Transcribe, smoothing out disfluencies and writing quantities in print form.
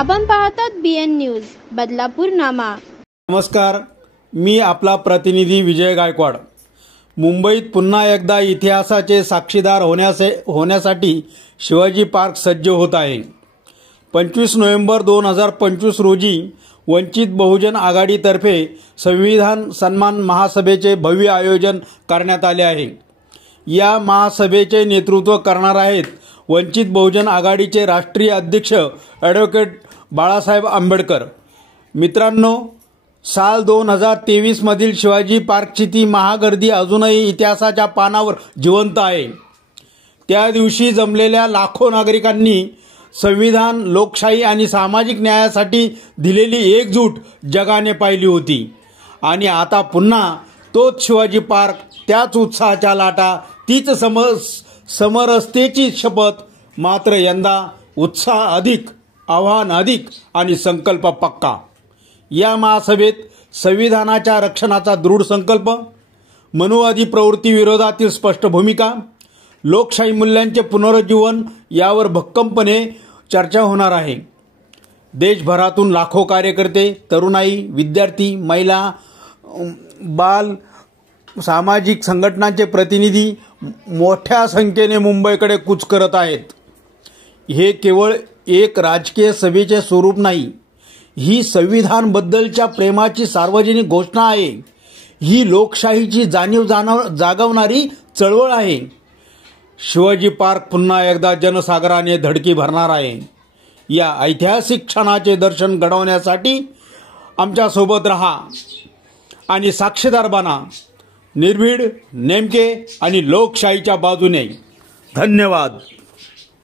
आपण पाहतात BN news Badlapur नामा। नमस्कार, मी आपला प्रतिनिधी विजय गायकवाड। मुंबईत पुन्हा एकदा इतिहासाचे साक्षीदार होण्यासाठी शिवाजी पार्क सज्ज होत आहे। 25 नोव्हेंबर 2025 रोजी वंचित बहुजन आघाडीतर्फे संविधान सन्मान महासभेचे भव्य आयोजन करण्यात आले आहे। या महासभेचे नेतृत्व करणार आहेत वंचित बहुजन आघाडीचे राष्ट्रीय अध्यक्ष ॲडव्होकेट बाळासाहेब आंबेडकर। मित्रांनो, साल 2023 मधील शिवाजी पार्कची ती महागर्दी अजूनही इतिहासाच्या पानावर जिवंत आहे। त्या दिवशी जमलेल्या लाखो नागरिकांनी संविधान, लोकशाही आणि सामाजिक न्यायासाठी दिलेली एकजूट जगाने पाहिली होती। आणि आता पुन्हा तोच शिवाजी पार्क, त्याच उत्साहाच्या लाटा, तीच समरसतेची शपथ। मात्र यंदा उत्साह अधिक, आव्हान अधिक आणि संकल्प पक्का। या महासभेत संविधानाच्या रक्षणाचा दृढ संकल्प, मनुवादी प्रवृत्ती विरोधातील स्पष्ट भूमिका, लोकशाही मूल्यांचे पुनरुज्जीवन यावर भक्कमपणे चर्चा होणार आहे। देशभरातून लाखो कार्यकर्ते, तरुणाई, विद्यार्थी, महिला, बाल, सामाजिक संघटनांचे प्रतिनिधी मोठ्या संख्येने मुंबईकडे कूच करत आहेत। हे केवळ एक राजकीय सभेचे स्वरूप नाही, ही संविधान बद्दलच्या प्रेमाची सार्वजनिक घोषणा आहे। ही लोकशाहीची जाणीव जागवणारी चळवळ आहे। शिवाजी पार्क पुन्हा एकदा जनसागराने धडकी भरणार आहे। या ऐतिहासिक क्षणाचे दर्शन घडवण्यासाठी आमच्या सोबत रहा आणि साक्षीदार बना। निर्भीड, नेमके आणि लोकशाहीच्या बाजूने। धन्यवाद।